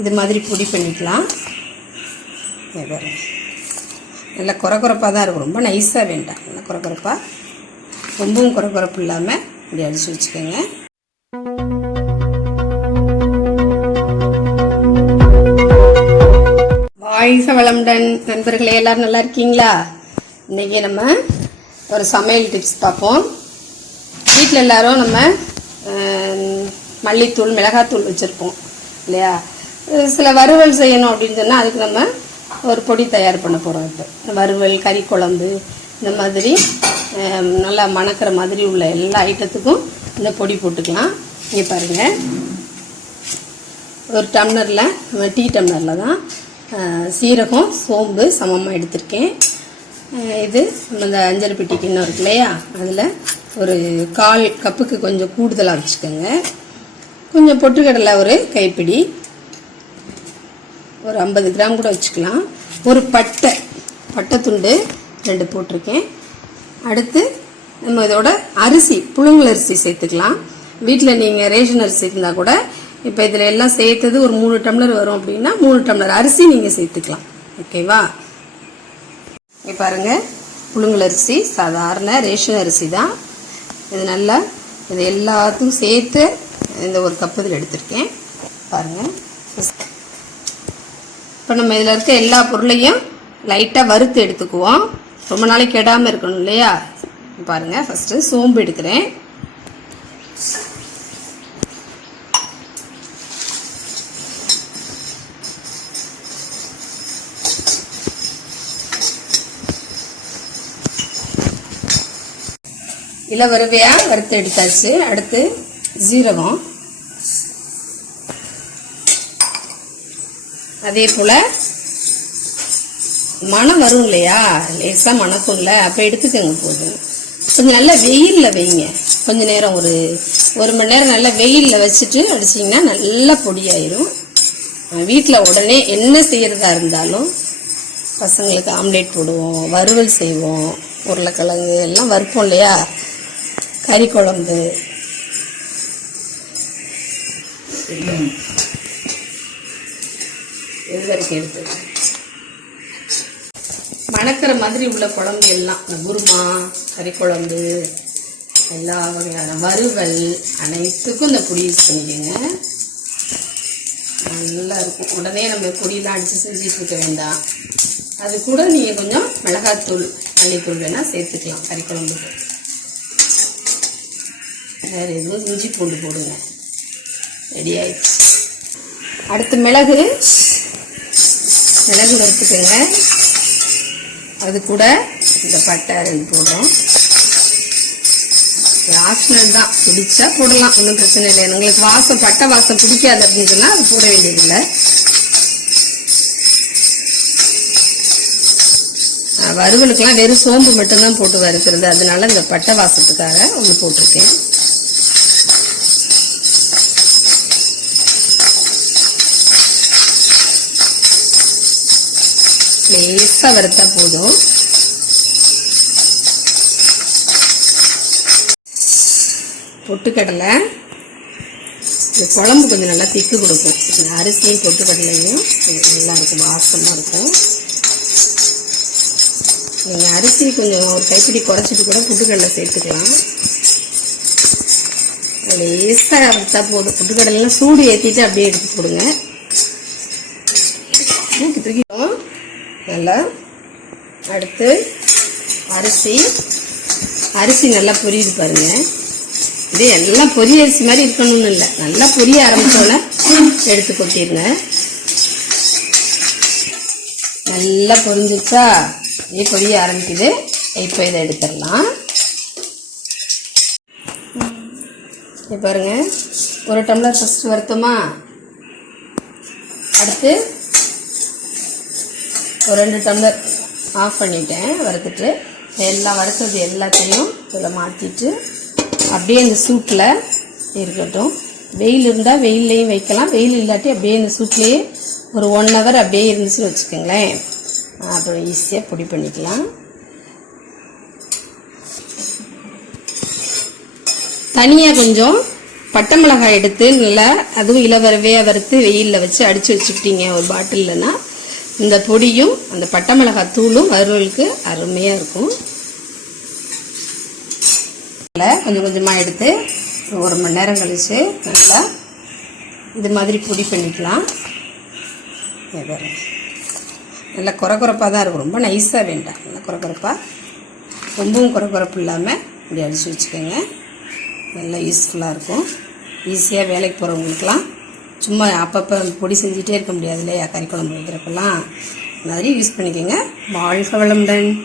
இது மாதிரி பொடி பண்ணிக்கலாம். வேறு நல்லா குறக்குறப்பாக தான் இருக்கும். ரொம்ப நைஸாக வேண்டாம். நல்லா குறக்குறப்பாக ரொம்பவும் குறக்குறப்பு இல்லாமல் இப்படி அடித்து வச்சுக்கோங்க. வாழ்க வளமுடன் நண்பர்களே எல்லாரும் நல்லா இருக்கீங்களா? இன்னைக்கு நம்ம ஒரு சமையல் டிப்ஸ் பார்ப்போம். வீட்டில் எல்லாரும் நம்ம மல்லித்தூள் மிளகாத்தூள் வச்சுருப்போம். இல்லையா? சில வறுவல் செய்யணும் அப்படின்னு சொன்னால் அதுக்கு நம்ம ஒரு பொடி தயார் பண்ண போகிறோம் இப்போ. வறுவல் கறி குழம்பு இந்த மாதிரி நல்லா மணக்கிற மாதிரி உள்ள எல்லா ஐட்டத்துக்கும் இந்த பொடி போட்டுக்கலாம். இங்கே பாருங்கள் ஒரு டம்ளரில் நம்ம டீ டம்ளரில் தான் சீரகம் சோம்பு சமமாக எடுத்திருக்கேன். இது நம்ம இந்த அஞ்சரை பெட்டி கிண்ணம் இருக்கு இல்லையா? அதில் ஒரு கால் கப்புக்கு கொஞ்சம் கூடுதலாக வச்சுக்கோங்க. கொஞ்சம் பொட்டுக்கடலை ஒரு கைப்பிடி. ஒரு ஐம்பது கிராம் கூட வச்சுக்கலாம். ஒரு பட்டை பட்டை துண்டு ரெண்டு போட்டிருக்கேன். அடுத்து நம்ம இதோட அரிசி புழுங்கல் அரிசி சேர்த்துக்கலாம். வீட்டில் நீங்கள் ரேஷன் அரிசி இருந்தால் கூட இப்போ இதில் எல்லாம் சேர்த்தது ஒரு மூணு டம்ளர் வரும் அப்படின்னா மூணு டம்ளர் அரிசி நீங்கள் சேர்த்துக்கலாம். ஓகேவா இங்கே பாருங்கள் புழுங்கல் அரிசி சாதாரண ரேஷன் அரிசி தான். இது நல்லா இது எல்லாத்தையும் சேர்த்து இந்த ஒரு கப்பு இதில் எடுத்திருக்கேன். பாருங்கள் இப்போ நம்ம இதில் இருக்க எல்லா பொருளையும் லைட்டாக வறுத்து எடுத்துக்குவோம். ரொம்ப நாளைக்கு கெடாமல் இருக்கணும் இல்லையா? பாருங்கள் ஃபஸ்ட்டு சோம்பு எடுக்கிறேன். இளவரவையாக வறுத்து எடுத்தாச்சு. அடுத்து ஜீரகம் அதே போல் மனம் வரும் இல்லையா? லேசாக மணக்கும்ல அப்போ எடுத்துக்கோங்க போதும் கொஞ்சம் நல்லா வெயிலில் வைங்க. கொஞ்ச நேரம் ஒரு ஒரு மணி நேரம் நல்லா வெயிலில் வச்சுட்டு அடிச்சிங்கன்னா நல்லா பொடியாயிரும். வீட்டில் உடனே என்ன செய்கிறதா இருந்தாலும் பசங்களுக்கு ஆம்லேட் போடுவோம் வறுவல் செய்வோம் உருளைக்கிழங்கு எல்லாம் வறுப்போம் இல்லையா? கறி குழம்பு. இது வரைக்கும் எடுத்து. மணக்கிற மாதிரி உள்ள குழம்பு எல்லாம் இந்த குருமா கறி குழம்பு எல்லா வகையான வறுவல் அனைத்துக்கும் இந்த பொடி யூஸ் பண்ணிக்கோங்க. நல்லா இருக்கும். உடனே நம்ம பொடியெல்லாம் அடித்து செஞ்சுட்டு இருக்க வேண்டாம். அது கூட நீங்கள் கொஞ்சம் மிளகாத்தூள் மல்லித்தூள் வேணால் சேர்த்துக்கலாம் கறி குழம்புக்கு வேறு எதுவும் இஞ்சி பூண்டு போடுங்க. ரெடி ஆயிடுச்சு. அடுத்து மிளகு. மிளகு வறுத்துக்கோங்க அது கூட இந்த பட்டை போடுறோம். ஆப்ஷனல் தான். பிடிச்சா போடலாம். ஒன்றும் பிரச்சனை இல்லை. உங்களுக்கு வாசம் பட்டை வாசம் பிடிக்காது அப்படின்னு சொன்னால் அது போட வேண்டியதில்லை. வறுவலுக்கெல்லாம் வெறும் சோம்பு மட்டும்தான் போட்டு வறுக்கிறது. அதனால இந்த பட்டை வாசத்துக்காக ஒன்று போட்டிருக்கேன். லேசாக வறுத்தா போதும். பொட்டுக்கடலை. இந்த குழம்பு கொஞ்சம் நல்லா திக்கு கொடுக்கும். இந்த அரிசியும் பொட்டுக்கடலையும் கொஞ்சம் நல்லா இருக்கும் வாசமாக இருக்கும். நீங்கள் அரிசி கொஞ்சம் ஒரு கைப்பிடி குறைச்சிட்டு கூட பொட்டுக்கடலை சேர்த்துக்கலாம். லேசாக வறுத்தா போதும். பொட்டுக்கடலாம் சூடு ஏற்றிட்டு அப்படியே எடுத்து போடுங்க. தூக்கி தூக்கிட்டோம் நல்லா அடுத்து அரிசி. அரிசி நல்லா பொரியுது பாருங்கள் இது எல்லாம் பொரிய அரிசி மாதிரி இருக்கணும்னு இல்லை. நல்லா பொரிய ஆரம்பித்தோன்னே எடுத்து கொட்டிடுங்க. நல்லா பொரிஞ்சிச்சா இது பொரிய ஆரம்பிக்குது. இப்போ இதை எடுத்துடலாம். இது பாருங்கள் ஒரு டம்ளர் ஃபஸ்ட்டு வருத்தமா? அடுத்து ஒரு ரெண்டு டம்ளர் ஆஃப் பண்ணிட்டேன் வறுத்துட்டு. எல்லாம் வறுத்தது எல்லாத்தையும் இதில் மாற்றிட்டு அப்படியே இந்த சூட்டில் இருக்கட்டும். வெயில் இருந்தால் வெயில்லையும் வைக்கலாம். வெயில் இல்லாட்டி அப்படியே இந்த சூட்லேயே ஒரு ஒன் ஹவர் அப்படியே இருந்துச்சுன்னு வச்சுக்கோங்களேன். அப்புறம் ஈஸியாக பொடி பண்ணிக்கலாம். தனியாக கொஞ்சம் பட்டை மிளகாய் எடுத்து நல்லா அதுவும் இளவரவையாக வறுத்து வெயிலில் வச்சு அடித்து வச்சுக்கிட்டீங்க ஒரு பாட்டில்லனா இந்த பொடியும் அந்த பட்டை மிளகாய் தூளும் வறுவலுக்கு அருமையாக இருக்கும். அதில் கொஞ்சம் கொஞ்சமாக எடுத்து ஒரு மணி நேரம் கழித்து நல்லா இது மாதிரி பொடி பண்ணிக்கலாம். நல்லா குறை குறைப்பாக தான் இருக்கும். ரொம்ப நைஸாக வேண்டாம். நல்லா குறை குறைப்பாக ரொம்பவும் குறை குறைப்பு இல்லாமல் இப்படி அடித்து வச்சுக்கோங்க. நல்லா யூஸ்ஃபுல்லாக இருக்கும். ஈஸியாக வேலைக்கு போகிறவங்களுக்குலாம் சும்மா அப்பப்போ பொடி செஞ்சுட்டே இருக்க முடியாது இல்லையா? கறி குழம்பு வைக்கிறப்பெல்லாம். இந்த மாதிரி யூஸ் பண்ணிக்கோங்க. வாழ்க வளமுடன்.